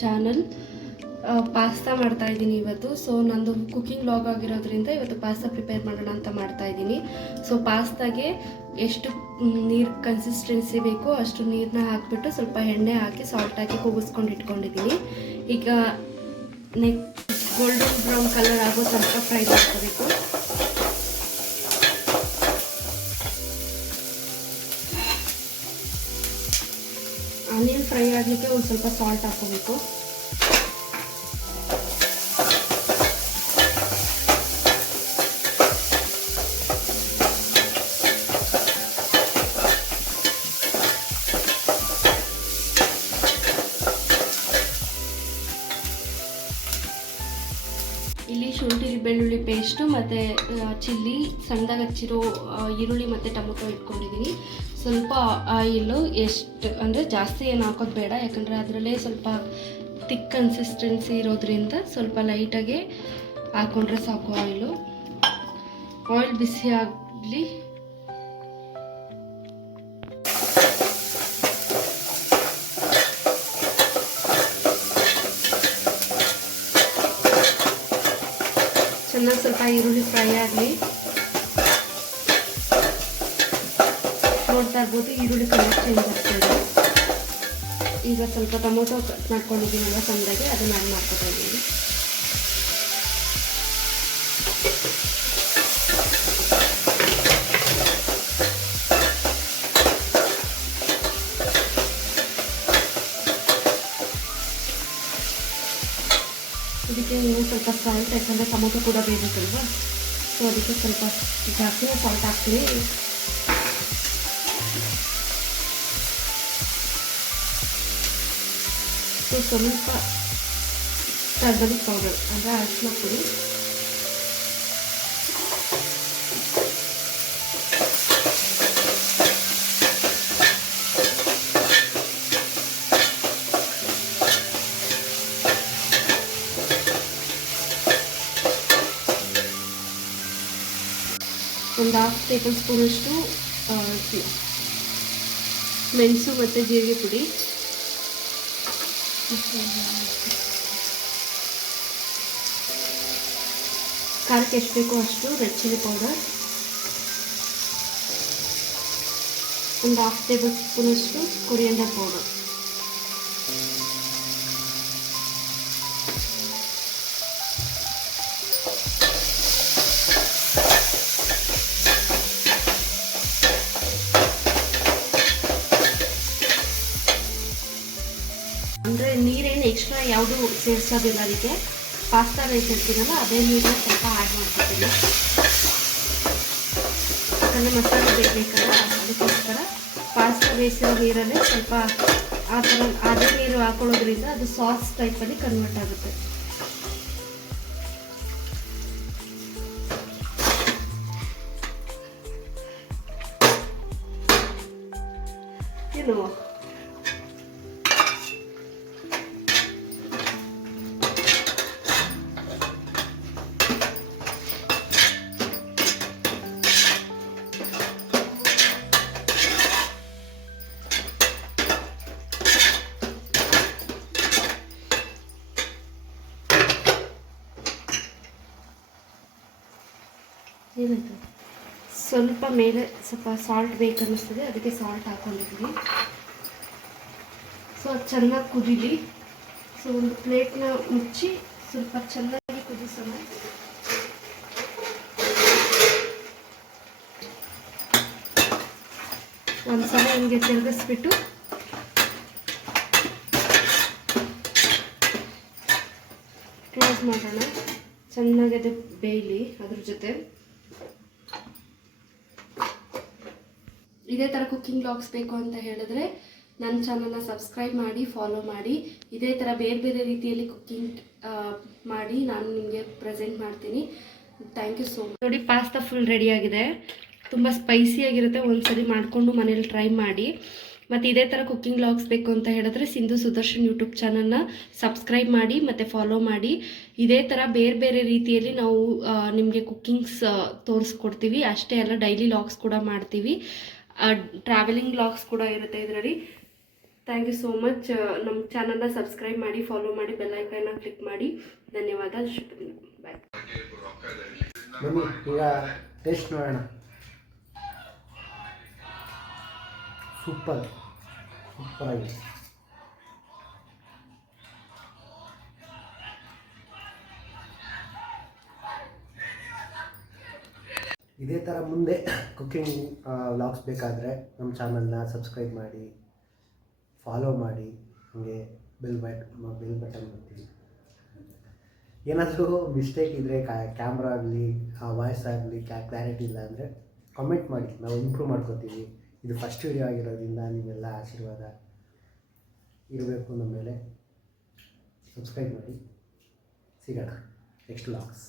Channel. Pasta ಮಾಡ್ತಾ ಇದ್ದೀನಿ ಇವತ್ತು. ಸೊ ನಂದು ಕುಕಿಂಗ್ ವ್ಲಾಗ್ ಆಗಿರೋದ್ರಿಂದ ಇವತ್ತು ಪಾಸ್ತಾ ಪ್ರಿಪೇರ್ ಮಾಡೋಣ ಅಂತ ಮಾಡ್ತಾ ಇದ್ದೀನಿ. ಸೊ ಪಾಸ್ತಾಗೆ ಎಷ್ಟು ನೀರು ಕನ್ಸಿಸ್ಟೆನ್ಸಿ ಬೇಕೋ ಅಷ್ಟು ನೀರನ್ನ ಹಾಕಿಬಿಟ್ಟು ಸ್ವಲ್ಪ ಎಣ್ಣೆ ಹಾಕಿ ಸಾಲ್ಟ್ ಹಾಕಿ ಕೂಗಿಸ್ಕೊಂಡು ಇಟ್ಕೊಂಡಿದ್ದೀನಿ. ಈಗ ಗೋಲ್ಡನ್ ಬ್ರೌನ್ ಕಲರ್ ಆಗೋ ಸ್ವಲ್ಪ ಫ್ರೈ ಮಾಡ್ಕೋಬೇಕು. ಆನಿಯನ್ ಫ್ರೈ ಆಗಲಿಕ್ಕೆ ಒಂದು ಸ್ವಲ್ಪ ಸಾಲ್ಟ್ ಹಾಕೋಬೇಕು. ಇಲ್ಲಿ ಶುಂಠಿ ಬೆಳ್ಳುಳ್ಳಿ ಪೇಸ್ಟು ಮತ್ತು ಚಿಲ್ಲಿ ಸಣ್ಣದಾಗಿ ಹಚ್ಚಿರೋ ಈರುಳ್ಳಿ ಮತ್ತು ಟೊಮೊಟೊ ಇಟ್ಕೊಂಡಿದ್ದೀನಿ. ಸ್ವಲ್ಪ ಆಯಿಲು ಎಷ್ಟು ಅಂದರೆ ಜಾಸ್ತಿ ಏನು ಹಾಕೋದು ಬೇಡ, ಯಾಕಂದರೆ ಅದರಲ್ಲೇ ಸ್ವಲ್ಪ ತಿಕ್ ಕನ್ಸಿಸ್ಟೆನ್ಸಿ ಇರೋದ್ರಿಂದ ಸ್ವಲ್ಪ ಲೈಟಾಗೆ ಹಾಕ್ಕೊಂಡ್ರೆ ಸಾಕು. ಆಯಿಲ್ ಬಿಸಿ ಆಗಲಿ. ಚೆನ್ನಾಗಿ ಸ್ವಲ್ಪ ಈರುಳ್ಳಿ ಫ್ರೈ ಆಗಲಿ. ನೋಡ್ತಾ ಇರ್ಬೋದು ಈರುಳ್ಳಿ ಕಲರ್ ಚೇಂಜ್ ಆಗ್ತಾಯಿದೆ. ಈಗ ಸ್ವಲ್ಪ ಟೊಮೊಟೊ ಕಟ್ ಮಾಡ್ಕೊಂಡಿದ್ದೀನಲ್ಲ ಸಣ್ಣದಾಗಿ, ಅದನ್ನ ಆ್ಯಡ್ ಮಾಡ್ಕೊತಾ ಇದ್ದೀನಿ. ಇದಕ್ಕೆ ನೀವು ಸ್ವಲ್ಪ ಸಾಲ್ಟ್, ಯಾಕಂದರೆ ಟೊಮೊಟೊ ಕೂಡ ಬೇಕಲ್ವಾ, ಸೊ ಅದಕ್ಕೆ ಸ್ವಲ್ಪ ಜಾಸ್ತಿನೇ ಸಾಲ್ಟ್ ಹಾಕ್ತೀನಿ. ಸೊ ಸ್ವಲ್ಪ ಟರ್ಮರಿಕ್ ಪೌಡರ್ ಅಂದರೆ ಅರಿಶಿನ ಪುಡಿ, ಒಂದು 1/2 ಟೇಬಲ್ ಸ್ಪೂನಷ್ಟು ಮೆಣಸು ಮತ್ತು ಜೀರಿಗೆ ಪುಡಿ, ಖಾರಕ್ಕೆ ಎಷ್ಟು ಬೇಕೋ ಅಷ್ಟು ರೆಡ್ ಚಿಲ್ಲಿ ಪೌಡರ್, ಒಂದು 1/2 ಟೇಬಲ್ ಸ್ಪೂನಷ್ಟು ಕೊರಿಯಂಡರ್ ಪೌಡರ್, ಅಂದರೆ ನೀರೇನು ಎಕ್ಸ್ಟ್ರಾ ಯಾವುದು ಸೇರಿಸೋದಿಲ್ಲ. ಅದಕ್ಕೆ ಪಾಸ್ತಾ ರೈಸ್ ಇರ್ತೀನಲ್ಲ ಅದೇ ನೀರನ್ನ ಸ್ವಲ್ಪ ಆ್ಯಡ್ ಮಾಡ್ಕೊತೀನಿ, ಯಾಕಂದರೆ ಮಸಾಲೆ ಬೇಕಲ್ಲ, ಅದಕ್ಕೋಸ್ಕರ ಪಾಸ್ತಾ ಬೇಯಿಸಿರೋ ನೀರಲ್ಲೇ ಸ್ವಲ್ಪ ಆ ಥರ ಅದೇ ನೀರು ಹಾಕೊಳ್ಳೋದ್ರಿಂದ ಅದು ಸಾಸ್ ಟೈಪಲ್ಲಿ ಕನ್ವರ್ಟ್ ಆಗುತ್ತೆ. ಏನು ಏನಾಯ್ತು, ಸ್ವಲ್ಪ ಮೇಲೆ ಸ್ವಲ್ಪ ಸಾಲ್ಟ್ ಬೇಕನ್ನಿಸ್ತದೆ, ಅದಕ್ಕೆ ಸಾಲ್ಟ್ ಹಾಕ್ಕೊಂಡಿದ್ದೀನಿ. ಸೊ ಅದು ಚೆನ್ನಾಗಿ ಕುದೀಲಿ. ಸೊ ಒಂದು ಪ್ಲೇಟ್ನ ಮುಚ್ಚಿ ಸ್ವಲ್ಪ ಚೆನ್ನಾಗಿ ಕುದಿಸೋಣ. ಒಂದು ಸಲ ಹಿಂಗೆ ತಿರುಗಿಸ್ಬಿಟ್ಟು ಕ್ಲೋಸ್ ಮಾಡೋಣ. ಚೆನ್ನಾಗಿ ಅದು ಬೇಯಲಿ ಅದ್ರ ಜೊತೆ. ಇದೇ ಥರ ಕುಕ್ಕಿಂಗ್ ವ್ಲಾಗ್ಸ್ ಬೇಕು ಅಂತ ಹೇಳಿದ್ರೆ ನನ್ನ ಚಾನಲ್ನ ಸಬ್ಸ್ಕ್ರೈಬ್ ಮಾಡಿ, ಫಾಲೋ ಮಾಡಿ. ಇದೇ ಥರ ಬೇರೆ ಬೇರೆ ರೀತಿಯಲ್ಲಿ ಕುಕ್ಕಿಂಗ್ ಮಾಡಿ ನಾನು ನಿಮಗೆ ಪ್ರೆಸೆಂಟ್ ಮಾಡ್ತೀನಿ. Thank you so much. ನೋಡಿ, ಪಾಸ್ತಾ ಫುಲ್ ರೆಡಿಯಾಗಿದೆ. ತುಂಬ ಸ್ಪೈಸಿಯಾಗಿರುತ್ತೆ. ಒಂದ್ಸರಿ ಮಾಡಿಕೊಂಡು ಮನೇಲಿ ಟ್ರೈ ಮಾಡಿ. ಮತ್ತು ಇದೇ ಥರ ಕುಕ್ಕಿಂಗ್ ವ್ಲಾಗ್ಸ್ ಬೇಕು ಅಂತ ಹೇಳಿದ್ರೆ ಸಿಂಧು ಸುದರ್ಶನ್ ಯೂಟ್ಯೂಬ್ ಚಾನಲ್ನ ಸಬ್ಸ್ಕ್ರೈಬ್ ಮಾಡಿ ಮತ್ತು ಫಾಲೋ ಮಾಡಿ. ಇದೇ ಥರ ಬೇರೆ ಬೇರೆ ರೀತಿಯಲ್ಲಿ ನಾವು ನಿಮಗೆ ಕುಕ್ಕಿಂಗ್ಸ್ ತೋರಿಸ್ಕೊಡ್ತೀವಿ. ಅಷ್ಟೇ ಅಲ್ಲ, ಡೈಲಿ ವ್ಲಾಗ್ಸ್ ಕೂಡ ಮಾಡ್ತೀವಿ. ಟ್ರಾವೆಲಿಂಗ್ ವ್ಲಾಗ್ಸ್ ಕೂಡ ಇರುತ್ತೆ ಇದರಲ್ಲಿ. Thank you so much. ನಮ್ಮ ಚಾನಲ್ನ ಸಬ್ಸ್ಕ್ರೈಬ್ ಮಾಡಿ, ಫಾಲೋ ಮಾಡಿ, ಬೆಲ್ ಐಕನ್ನ ಕ್ಲಿಕ್ ಮಾಡಿ. ಧನ್ಯವಾದ. ಶುಭ ದಿನ. ಬಾಯ್. ಬನ್ನಿ ಈಗ ಟೇಸ್ಟ್ ನೋಡೋಣ. ಸೂಪರ್ ಆಗಿದೆ. ಇದೇ ಥರ ಮುಂದೆ ಕುಕ್ಕಿಂಗ್ ವ್ಲಾಗ್ಸ್ ಬೇಕಾದರೆ ನಮ್ಮ ಚಾನಲ್ನ ಸಬ್ಸ್ಕ್ರೈಬ್ ಮಾಡಿ, ಫಾಲೋ ಮಾಡಿ, ಹಾಗೆ ಬೆಲ್ ಬಟನ್ ಬರ್ತೀವಿ. ಏನಾದರೂ ಮಿಸ್ಟೇಕ್ ಇದ್ದರೆ ಕ್ಯಾಮ್ರಾ ಆಗಲಿ, ವಾಯ್ಸ್ ಆಗಲಿ, ಕ್ಲಾರಿಟಿ ಇಲ್ಲ ಅಂದರೆ ಕಮೆಂಟ್ ಮಾಡಿ, ನಾವು ಇಂಪ್ರೂವ್ ಮಾಡ್ಕೋತೀವಿ. ಇದು ಫಸ್ಟ್ ವಿಡಿಯೋ ಆಗಿರೋದ್ರಿಂದ ನಿಮ್ಮೆಲ್ಲ ಆಶೀರ್ವಾದ ಇರಬೇಕು ನಮ್ಮ ಮೇಲೆ. ಸಬ್ಸ್ಕ್ರೈಬ್ ಮಾಡಿ. ಸಿಗೋಣ ನೆಕ್ಸ್ಟ್ ವ್ಲಾಗ್ಸ್.